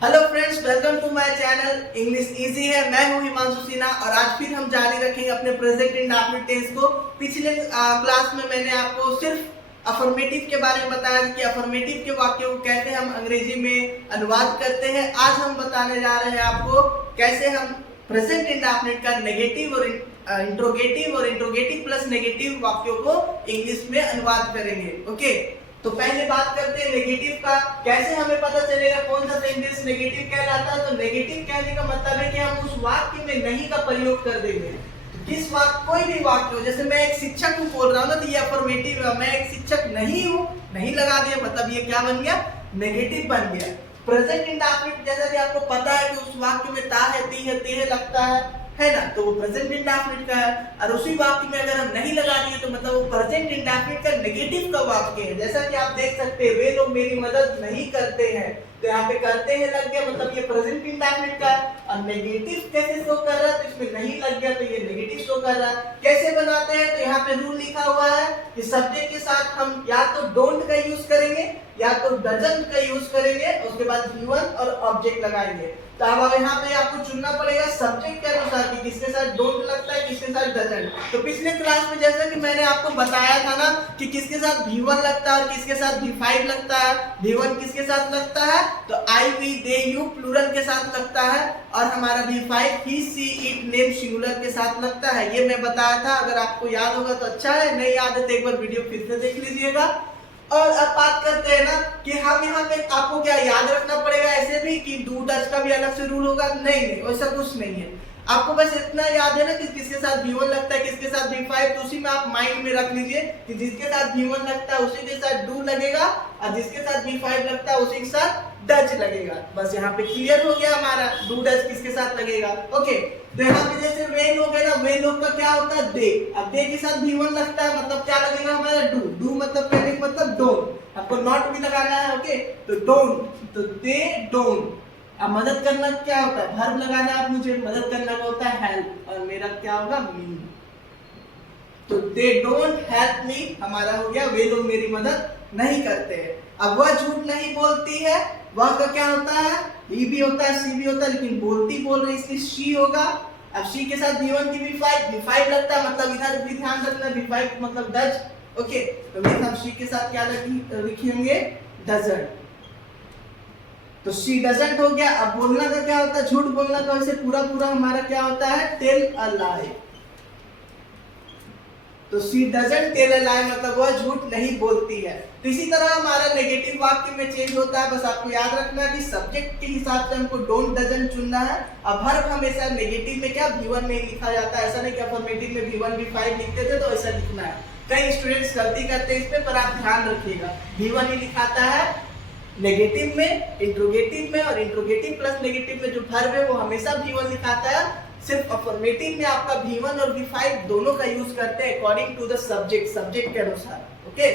Hello friends, welcome to my channel English easy है। मैं हूं हिमांशु सिन्हा और आज फिर हम जारी रखेंगे अपने प्रेजेंट इंडेफिनिट टेंस को। पिछले क्लास में मैंने आपको सिर्फ अफर्मेटिव के बारे में बताया कि अफर्मेटिव के वाक्यों को कैसे हम अंग्रेजी में अनुवाद करते हैं। आज हम बताने जा रहे हैं आपको कैसे हम प्रेजेंट इंडेफिनिट का नेगेटिव और इंट्रोगेटिव प्लस नेगेटिव वाक्यों को इंग्लिश में अनुवाद करेंगे। ओके, तो पहले बात करते हैं नेगेटिव का। कैसे हमें पता चलेगा कौन सा सेंटेंस नेगेटिव कहलाता है? तो नेगेटिव कहने का मतलब है कि हम उस वाक्य में नहीं का प्रयोग कर देंगे। तो किस वाक्य, कोई भी वाक्य हो, जैसे मैं एक शिक्षक हूँ बोल रहा हूँ ना, तो ये अफर्मेटिव है। मैं एक शिक्षक नहीं हूँ, नहीं लगा दिया, मतलब ये क्या बन गया? नेगेटिव बन गया। प्रेजेंट इंडेफिनिट जैसा कि आपको पता है कि उस वाक्य में ता है, ती है, ते है लगता है ना, तो वो प्रेजेंट इंडेफिनिट का है। और उसी वाक्य में अगर हम नहीं लगा दिए तो मतलब वो प्रेजेंट इंडेफिनिट का नेगेटिव का वाक्य है। जैसा कि आप देख सकते हैं, वे लोग मेरी मदद नहीं करते हैं, तो यहाँ पे करते हैं लग गया, मतलब ये प्रेजेंट इंडेफिनिट का है। और नेगेटिव कैसे शो कर रहा है? तो इसमें नहीं लग गया तो ये नेगेटिव शो कर रहा है। कैसे बनाते हैं? तो यहाँ पे रूल लिखा हुआ है कि सब्जेक्ट के साथ हम या तो डोंट का यूज करेंगे या तो डजंट का यूज करेंगे, उसके बाद गिवन और ऑब्जेक्ट लगाएंगे। तो अब यहाँ पे आपको चुनना पड़ेगा सब्जेक्ट के अनुसार कि किसके साथ डोंट लगता है, किसके साथ डजंट। तो पिछले क्लास में जैसा कि मैंने आपको बताया था ना कि किसके साथ V1 लगता है और किसके साथ V5 लगता है। V1 किसके साथ लगता है? तो I, we, they, you plural के साथ लगता है, और हमारा V5 he, she, it, name singular के साथ लगता है। ये मैं बताया था, अगर आपको याद होगा तो अच्छा है, नहीं याद है तो एक बार वीडियो फिर से देख लीजिएगा। और अब बात करते हैं ना कि हम यहाँ पे आपको क्या याद रखना पड़ेगा ऐसे भी कि डू डज का भी अलग से रूल होगा? नहीं, वैसा कुछ नहीं है। आपको बस इतना याद है ना कि किसके साथ V1 लगता है, किसके साथ V5, तो उसी में आप माइंड में रख लीजिए कि जिसके साथ V1 लगता है उसी के साथ डू लगेगा, और जिसके साथ V5 लगता है उसी के साथ डज लगेगा। बस यहाँ पे क्लियर हो गया हमारा डू डज किसके साथ लगेगा। ओके, तो यहाँ पे जैसे वे लोग है ना, वे लोग का क्या होता है? दे। अब दे के साथ V1 लगता है, मतलब क्या लगेगा हमारा? डू। डू मतलब पहले मतलब डोंट, आपको नॉट भी लगाना है। ओके, तो डोंट, तो दे डोंट। अब मदद करना क्या होता है? वर्ब लगाना है। मुझे मदद करना का होता है हेल्प, और मेरा क्या होगा? मी। तो दे डोंट हेल्प मी हमारा हो गया वे लोग मेरी मदद नहीं करते हैं। अब वह झूठ नहीं बोलती है, वह का क्या होता है? ही भी होता है, सी भी होता है, लेकिन बोलती बोल रही इसलिए शी होगा। अब शी के साथ V1 की V5 लगता है, मतलब इधर भी ध्यान रखना, V5 मतलब डज। ओके, तो हम शी के साथ क्या लिखेंगे? डजंट। तो शी डजंट हो गया। अब बोलना का क्या होता है? झूठ बोलना का वैसे पूरा हमारा क्या होता है? टेल अ लाई। तो शी डजंट टेल अ लाई मतलब वह झूठ नहीं बोलती है। तो इसी तरह हमारा नेगेटिव वाक्य में चेंज होता है। बस आपको याद रखना है कि सब्जेक्ट के हिसाब से हमको डोंट डजंट चुनना है। अब वर्ब हमेशा नेगेटिव में क्या V1 नहीं लिखा जाता है। ऐसा नहीं कि अफर्मेटिव में V1 V5 लिखते थे तो ऐसा लिखना है। कई स्टूडेंट्स गलती करते हैं इस पे, पर आप ध्यान रखिएगा V1 ही लिखाता है नेगेटिव में, इंट्रोगेटिव में, और इंट्रोगेटिव प्लस नेगेटिव में जो वर्ब है वो हमेशा V1 लिखाता है। सिर्फ अफर्मेटिव में आपका V1 और V5 दोनों का यूज करते हैं अकॉर्डिंग टू द सब्जेक्ट के अनुसार। ओके,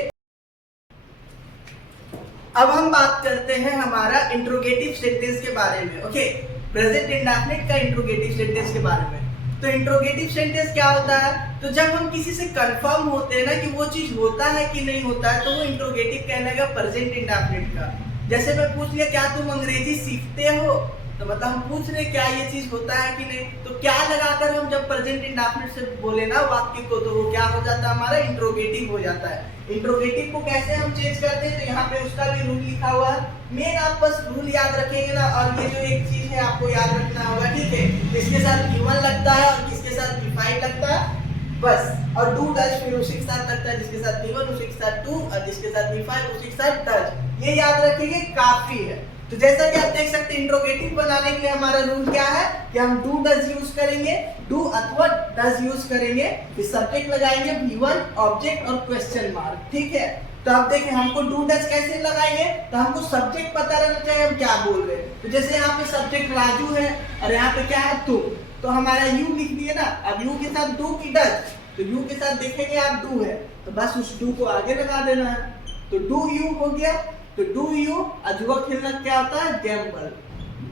अब हम बात करते हैं हमारा इंट्रोगेटिव सेंटेंस के बारे में। ओके, प्रेजेंट इंडेफिनिट का इंट्रोगेटिव सेंटेंस के बारे में। तो इंट्रोगेटिव सेंटेंस क्या होता है? तो जब हम किसी से कंफर्म होते हैं ना कि वो चीज होता है कि नहीं होता है, तो वो इंट्रोगेटिव कहलाएगा प्रेजेंट इंडेफिनिट का। जैसे मैं पूछ लिया क्या तुम अंग्रेजी सीखते हो, तो मतलब हम पूछ रहे क्या ये चीज होता है कि नहीं। तो क्या लगाकर हम जब प्रेजेंट इंडेफिनिट से बोले ना वाक्य को, तो वो क्या हो जाता है? हमारा इंट्रोगेटिव हो जाता है। इंट्रोगेटिव को कैसे हम चेंज करते हैं? तो यहाँ पे उसका भी रूल लिखा हुआ है। मेन आप बस रूल याद रखेंगे ना, और ये जो एक चीज है आपको याद रखना होगा, ठीक है? इसके साथ V1 लगता है और किसके साथ V5 लगता है, बस। और डू डज फिर उसी के साथ लगता है, जिसके साथ V1 उसी के साथ डू, और जिसके साथ V5 उसी के साथ डज। ये याद रखेंगे, काफी है। तो जैसा कि आप देख सकते हैं, इंट्रोगेटिव बनाने के लिए हमारा रूल क्या है कि हम डू डज यूज करेंगे, डू अथवा डज यूज करेंगे, फिर सब्जेक्ट लगाएंगे V1, ऑब्जेक्ट और क्वेश्चन मार्क, ठीक है? तो आप देखें हमको डू डज कैसे लगाएंगे, तो हमको सब्जेक्ट पता रहना चाहिए हम क्या बोल रहे हैं। तो जैसे यहाँ पे सब्जेक्ट राजू है और यहाँ पे क्या है? तुम। तो हमारा यू लिख दिए ना। अब यू के साथ डू की डज, तो यू के साथ देखेंगे आप डू है, तो बस उस डू को आगे लगा देना है। तो डू यू हो गया। तो डू यू, जुआ खेलना क्या होता है? गैम्बल।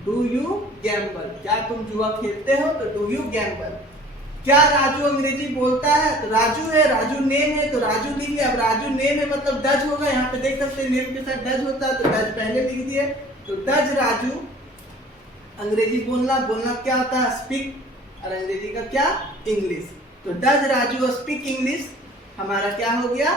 डू यू गैम्बल, क्या तुम जुआ खेलते हो? तो डू यू गैम्बल। क्या राजू अंग्रेजी बोलता है? तो राजू है, राजू नेम है तो राजू लिख लिया। अब राजू नेम है मतलब डज होगा, यहाँ पे देख सकते हैं नेम के साथ डज होता है, तो डज पहले लिख दिए। तो डज राजू अंग्रेजी बोलना, बोलना क्या होता है स्पीक, और अंग्रेजी का क्या इंग्लिश। तो डज राजू स्पीक इंग्लिश, हमारा क्या हो गया,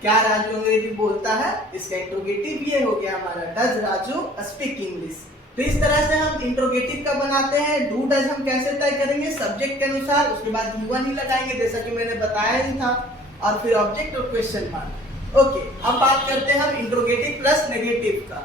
क्या राजू अंग्रेजी बोलता है, इसका इंट्रोगेटिव ये हो गया हमारा डज राजू स्पीक इंग्लिश। तो इस तरह से हम इंट्रोगेटिव का बनाते हैं। डू डज हम कैसे तय करेंगे, सब्जेक्ट के अनुसार, उसके बाद V1 ही लगाएंगे जैसा कि मैंने बताया ही था, और फिर ऑब्जेक्ट और क्वेश्चन मार्क। ओके, अब बात करते हैं हम इंट्रोगेटिव प्लस नेगेटिव का।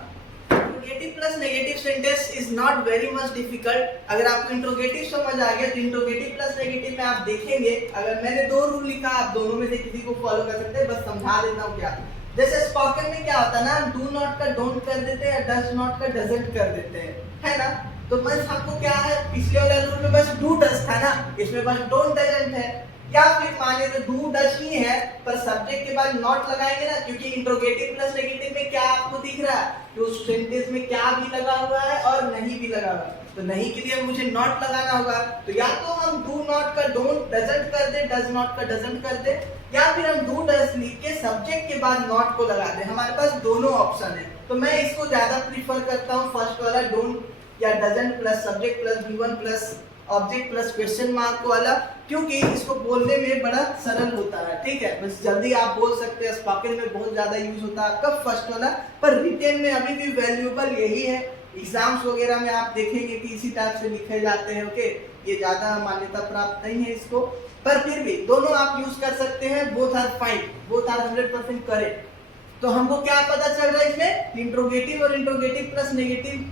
Interrogative plus negative sentence is not very much difficult. अगर आपको इंट्रोगेटिव समझ आ गया तो इंट्रोगेटिव प्लस नेगेटिव में आप देखेंगे, अगर मैंने 2 रूल लिखा, आप दोनों में से किसी को फॉलो कर सकते हैं, बस समझा देता हूँ क्या। जैसे स्पोकन में क्या होता है ना, डू नॉट का डोंट कर देते हैं, डज नॉट का डजंट कर देते हैं, है ना। तो बस हमको क्या है, पिछले वाले रूल में बस डू डज था ना, इसमें बस डोंट डजंट है। या फिर माने तो डू डज ही है पर सब्जेक्ट के बाद नॉट लगाएंगे ना, क्योंकि इंट्रोगेटिव प्लस नेगेटिव में क्या आपको दिख रहा है कि उस सेंटेंस में क्या भी लगा हुआ है और नहीं भी लगा हुआ है। तो नहीं के लिए मुझे नॉट लगाना होगा, तो या तो हम डू नॉट का डोंट डजंट कर दे, डज नॉट का डजंट कर दे, या फिर हम डू डज लिख के सब्जेक्ट के बाद नॉट को लगा दे। हमारे पास दोनों ऑप्शन है, तो मैं इसको ज्यादा प्रीफर करता हूँ, फर्स्ट वाला डोंट या doesn't plus subject plus V1 plus object plus question mark वाला, क्योंकि इसको बोलने में बड़ा सरल होता है। ठीक है, बस जल्दी आप बोल सकते हैं। स्पोकन में बहुत ज्यादा यूज होता है आपका फर्स्ट वाला, पर रिटेन में अभी भी वैल्यूएबल यही है। एग्जाम्स वगैरह में आप देखेंगे कि इसी टाइप से लिखे जाते हैं। ओके, ये ज्यादा मान्यता प्राप्त नहीं है इसको, पर फिर भी दोनों आप यूज कर सकते हैं। Both are fine, both are 100% correct. तो हमको क्या पता चल रहा है इसमें, इंट्रोगेटिव और इंट्रोगेटिव प्लस नेगेटिव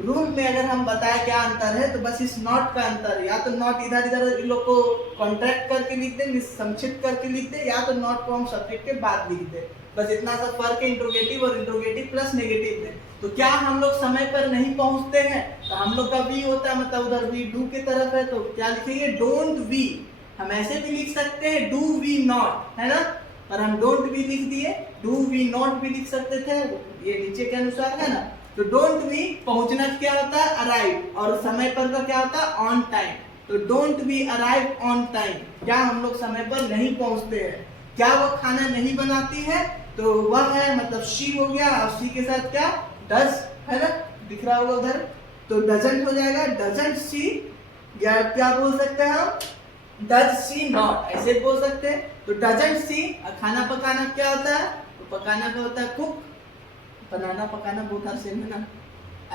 रूल में अगर हम बताएं क्या अंतर है, तो बस इस नॉट का अंतर है। या तो नॉट इधर इधर इन लोग को कॉन्ट्रैक्ट करके लिख दे, संक्षिप्त करके लिख दे, या तो नॉट को हम सब्जेक्ट के बाद लिख दे। बस इतना सा फर्क है इंट्रोगेटिव और इंट्रोगेटिव प्लस नेगेटिव में। तो क्या हम लोग समय पर नहीं पहुंचते हैं, तो हम लोग का वी होता है, मतलब उधर वी डू की तरफ है, तो क्या लिखेंगे, डोंट वी। हम ऐसे भी लिख सकते हैं डू वी नॉट, है ना, पर हम डोंट वी लिख दिए। डू वी नॉट भी लिख सकते थे, ये नीचे के अनुसार है ना। तो डोंट वी पहुंचना क्या होता है, अराइव, और समय पर का क्या होता है, ऑन टाइम। तो don't we arrive on time, क्या हम लोग समय पर नहीं पहुंचते हैं। क्या वो खाना नहीं बनाती है, तो वह है मतलब शी हो गया, और शी के साथ क्या डज, है ना, दिख रहा होगा उधर, तो डजंट हो जाएगा, डजंट शी। या क्या बोल सकते हैं हम, डज शी नॉट, ऐसे बोल सकते हैं। तो डजंट शी, खाना पकाना क्या होता है, तो पकाना का होता है कुक, बनाना पकाना बहुत आर सेम है ना,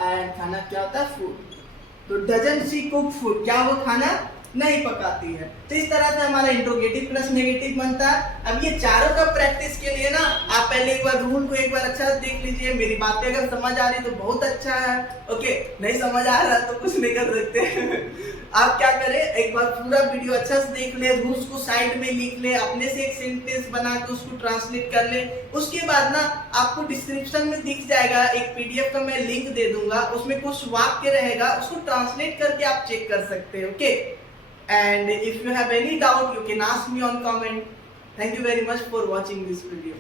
एंड खाना क्या होता है फूड। तो डजंट शी कुक फूड, क्या वो खाना नहीं पकाती है। तो इस तरह से हमारा इंट्रोगेटिव प्लस नेगेटिव बनता है। अब ये चारों का प्रैक्टिस के लिए ना आप पहले एक बार रूल को एक बार अच्छा से देख लीजिए। मेरी बातें अगर समझ आ रही तो बहुत अच्छा है, ओके, नहीं समझ आ रहा तो कुछ नहीं कर सकते। आप क्या करें, एक बार पूरा वीडियो अच्छा से देख ले, रूल्स को साइड में लिख ले, अपने से एक सेंटेंस बना के उसको ट्रांसलेट कर ले। उसके बाद ना आपको डिस्क्रिप्शन में दिख जाएगा एक PDF का मैं लिंक दे दूंगा, उसमें कुछ वाक्य रहेगा, उसको ट्रांसलेट करके आप चेक कर सकते हैं। Okay, and if you have any doubt you can ask me on comment. Thank you very much for watching this video.